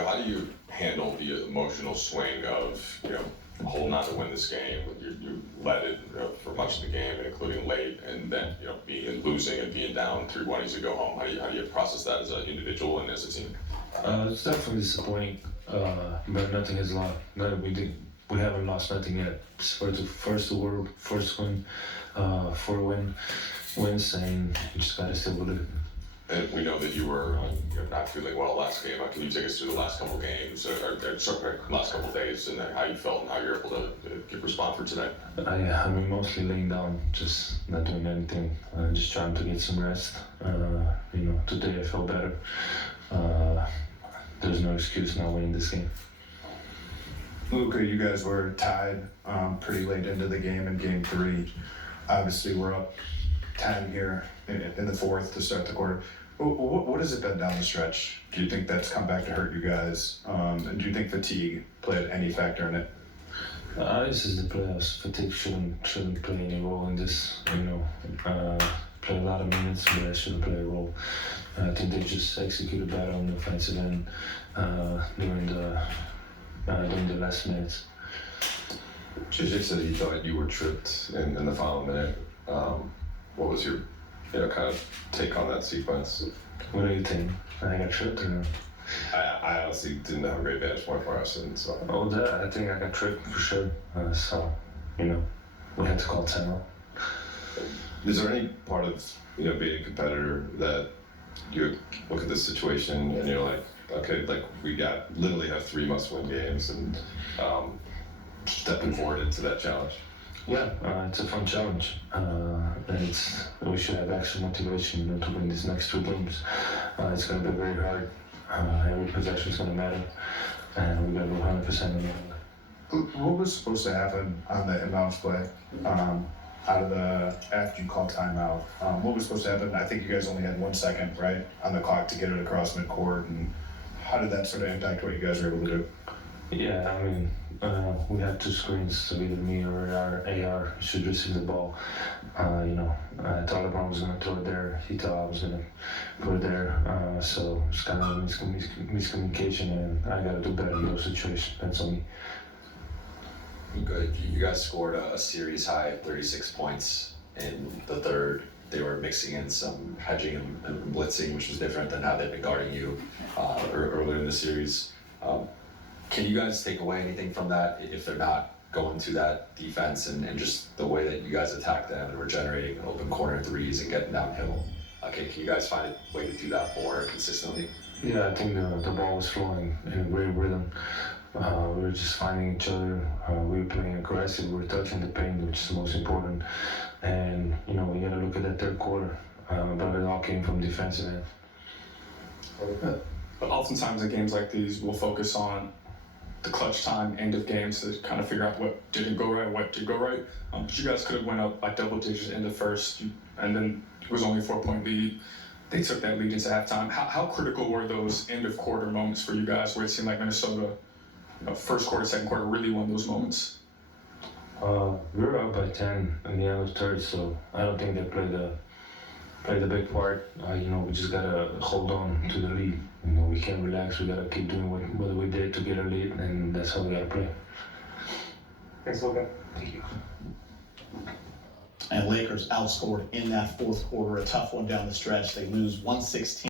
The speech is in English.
Luka, how do you handle the emotional swing of, holding on to win this game? You led it for much of the game, including late, and then being losing and being down 3-1 as you go home. How do you process that as an individual and as a team? It's definitely disappointing, but nothing is lost. No, we haven't lost nothing yet. It's first world, first win, 4 wins, and we just gotta stick with it. And we know that you were not feeling well last game. Can you take us through the last couple games, or last couple days, and how you felt and how you're able to respond for today? I mean, mostly laying down, just not doing anything, just trying to get some rest. Today I felt better. There's no excuse not winning this game. Luka, you guys were tied pretty late into the game in Game 3. Obviously, we're up 10 here in the fourth to start the quarter. What has it been down the stretch? Do you think that's come back to hurt you guys? And do you think fatigue played any factor in it? This is the playoffs. Fatigue shouldn't play any role in this. Play a lot of minutes, but that shouldn't play a role. I think they just executed better on the offensive end during the last minutes. JJ said he thought you were tripped in the final minute. What was your kind of take on that sequence? What do you think? I got tripped or no? I honestly didn't have a great vantage point for us, and so. I think I got tripped for sure. We had to call timeout. Is there any part of being a competitor that you look at this situation and you're like, okay, like we literally have 3 must-win games, and stepping forward into that challenge? Yeah, it's a fun challenge, and we should have extra motivation to win these next 2 games. It's going to be very hard. Every possession is going to matter, and we got to go 100% on it. What was supposed to happen on the inbounds play after you called timeout? What was supposed to happen? I think you guys only had 1 second, right, on the clock to get it across midcourt, and how did that sort of impact what you guys were able to do? Yeah, I mean, we had 2 screens, so either me or our AR should receive the ball. I thought LeBron was going to throw it there. He thought I was going to put it there. So it's kind of a miscommunication, and I got to do better in those situations. That's on me. Good. You guys scored a series high 36 points in the third. They were mixing in some hedging and blitzing, which was different than how they've been guarding you earlier in the series. Can you guys take away anything from that if they're not going to that defense and just the way that you guys attack them and were generating open corner threes and getting downhill? Okay, can you guys find a way to do that more consistently? Yeah, I think the ball was flowing in a great rhythm. We were just finding each other. We were playing aggressive. We were touching the paint, which is the most important. And we got to look at that third quarter. But it all came from defensive end. But oftentimes in games like these, we'll focus on the clutch time, end of games, to kind of figure out what didn't go right, what did go right. But you guys could have went up by double digits in the first, and then it was only a 4-point lead. They took that lead into halftime. How critical were those end of quarter moments for you guys, where it seemed like Minnesota, first quarter, second quarter, really won those moments? We were up by 10 in the end of the third, so I don't think they played the big part. We just gotta hold on to the lead. We can't relax. We gotta keep doing what we did to get a lead, and that's how we gotta play. Thanks, Luka. Thank you. And Lakers outscored in that fourth quarter, a tough one down the stretch. They lose 116.